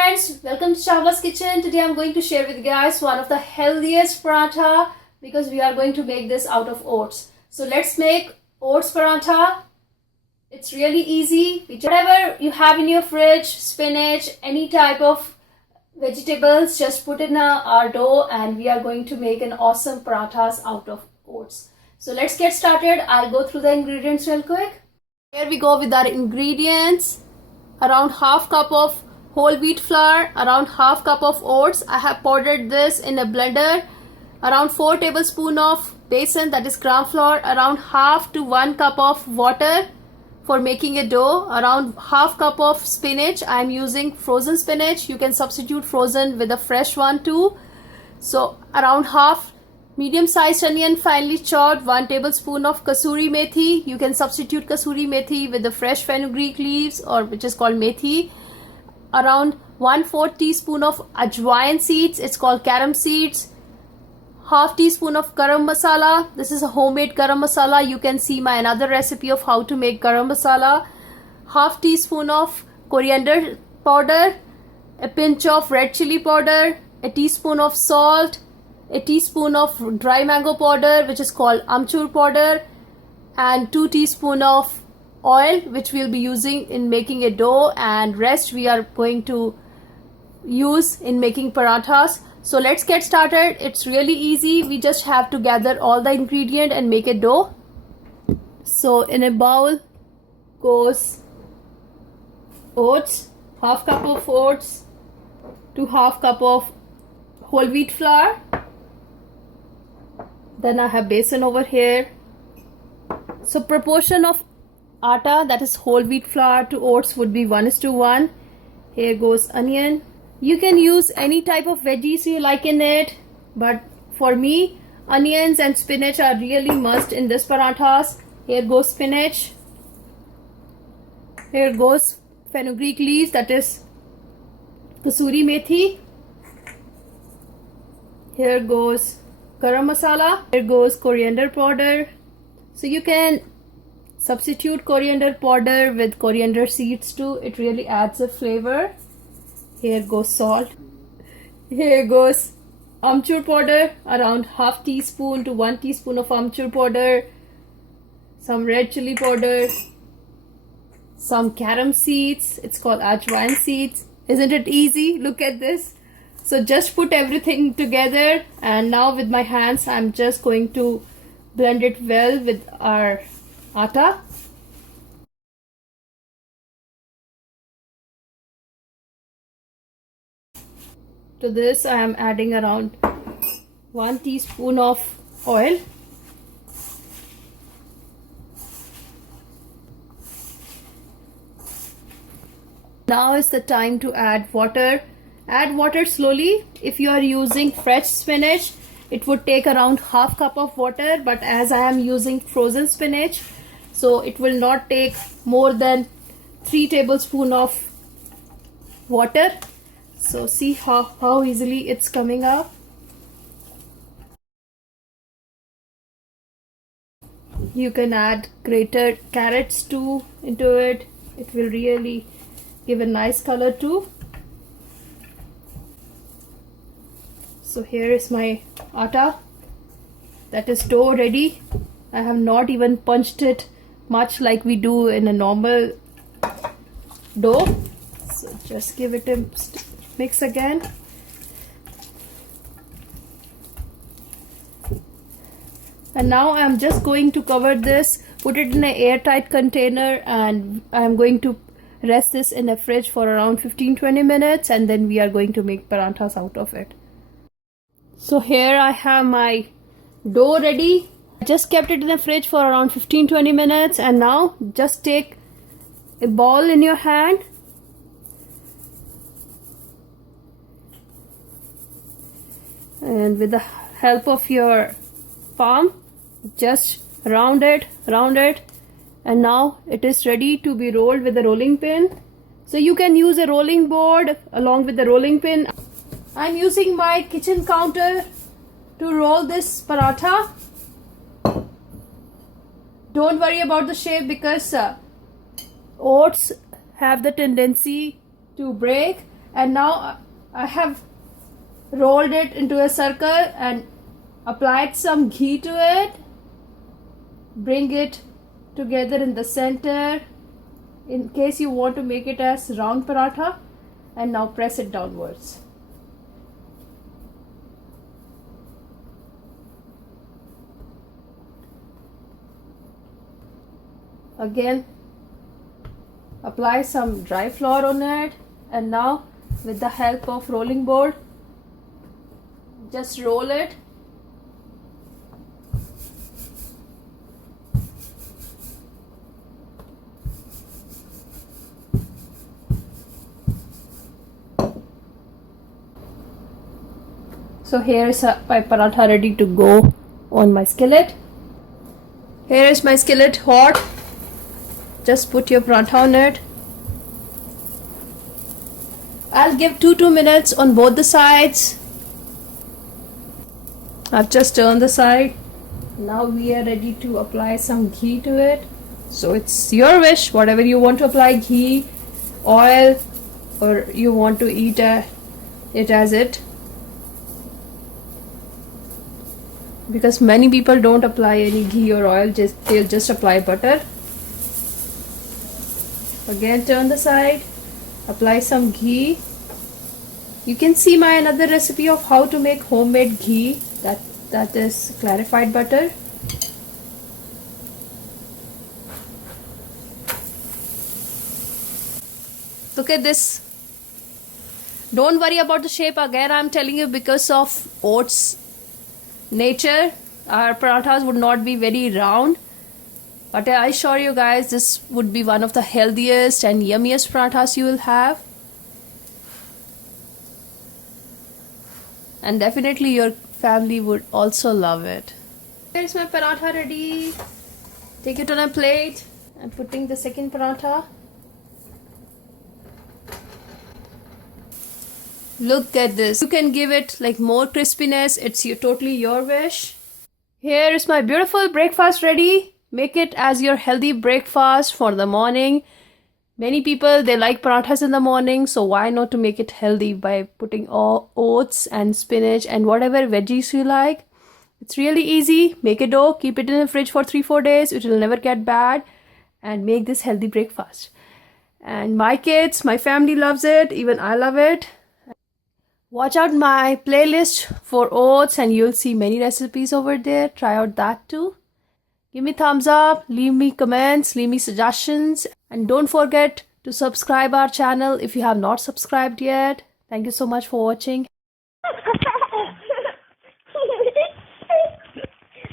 friends, welcome to Chawla's Kitchen. Today I'm going to share with you guys one of the healthiest paratha because we are going to make this out of oats. So let's make oats paratha. It's really easy. Whatever you have in your fridge, spinach, any type of vegetables, just put in our dough and we are going to make an awesome parathas out of oats. So let's get started. I'll go through the ingredients real quick. Here we go with our ingredients. Around half cup of whole wheat flour, around half cup of oats. I have powdered this in a blender. Around 4 tablespoons of besan, that is gram flour. Around half to 1 cup of water for making a dough. Around half cup of spinach. I am using frozen spinach. You can substitute frozen with a fresh one too. So around half medium sized onion finely chopped. 1 tablespoon of kasuri methi. You can substitute kasuri methi with the fresh fenugreek leaves, or which is called methi. Around 1/4 teaspoon of ajwain seeds, it's called carom seeds. Half teaspoon of garam masala. This is a homemade garam masala. You can see my another recipe of how to make garam masala. Half teaspoon of coriander powder, a pinch of red chili powder, a teaspoon of salt, a teaspoon of dry mango powder, which is called amchur powder, and 2 teaspoon of oil, which we'll be using in making a dough, and rest we are going to use in making parathas. So let's get started. It's really easy. We just have to gather all the ingredient and make a dough. So in a bowl goes oats, half cup of oats to half cup of whole wheat flour. Then I have besan over here. So proportion of atta, that is whole wheat flour, to oats would be 1:1. Here goes onion. You can use any type of veggies you like in it, but for me onions and spinach are really must in this parathas. Here goes spinach. Here goes fenugreek leaves, that is kasuri methi. Here goes garam masala. Here goes coriander powder. So you can substitute coriander powder with coriander seeds too. It really adds a flavor. Here goes salt. Here goes amchur powder, around half teaspoon to 1 teaspoon of amchur powder. Some red chili powder. Some carom seeds. It's called ajwain seeds. Isn't it easy? Look at this. So just put everything together, and now with my hands I'm just going to blend it well with our atta. To this I am adding around 1 teaspoon of oil. Now is the time to add water. Add water slowly. If you are using fresh spinach, it would take around half cup of water, but as I am using frozen spinach, so it will not take more than 3 tablespoons of water. So see how easily it's coming out. You can add grated carrots too into it. It will really give a nice color too. So here is my atta, that is dough ready. I have not even punched it much like we do in a normal dough. So just give it a mix again. And now I am just going to cover this, put it in an airtight container, and I am going to rest this in a fridge for around 15-20 minutes, and then we are going to make parathas out of it. So here I have my dough ready. I just kept it in the fridge for around 15-20 minutes, and now just take a ball in your hand and with the help of your palm just round it, and now it is ready to be rolled with a rolling pin. So you can use a rolling board along with the rolling pin. I'm using my kitchen counter to roll this paratha. Don't worry about the shape because oats have the tendency to break. And now I have rolled it into a circle and applied some ghee to it. Bring it together in the center in case you want to make it as round paratha, and now press it downwards. Again, apply some dry flour on it, and now with the help of rolling board, just roll it. So here is my paratha ready to go on my skillet. Here is my skillet hot. Just put your paratha on it. I'll give 2 minutes on both the sides. I've just turned the side. Now we are ready to apply some ghee to it. So it's your wish, whatever you want to apply, ghee, oil, or you want to eat it as it. Because many people don't apply any ghee or oil, they'll just apply butter. Again, turn the side, apply some ghee. You can see my another recipe of how to make homemade ghee, that is clarified butter. Look at this. Don't worry about the shape. Again, I'm telling you, because of oats nature, our parathas would not be very round, but I assure you guys, this would be one of the healthiest and yummiest parathas you will have, and definitely your family would also love it. Here's my paratha ready. Take it on a plate. I'm putting the second paratha. Look at this. You can give it like more crispiness. It's totally your wish. Here is my beautiful breakfast ready. Make it as your healthy breakfast for the morning. Many people, they like parathas in the morning, so why not to make it healthy by putting all oats and spinach and whatever veggies you like. It's really easy. Make a dough, keep it in the fridge for 3-4 days. It will never get bad, and make this healthy breakfast. And my kids, my family loves it. Even I love it. Watch out my playlist for oats and you'll see many recipes over there. Try out that too. Give me thumbs up, leave me comments, leave me suggestions, and don't forget to subscribe our channel if you have not subscribed yet. Thank you so much for watching.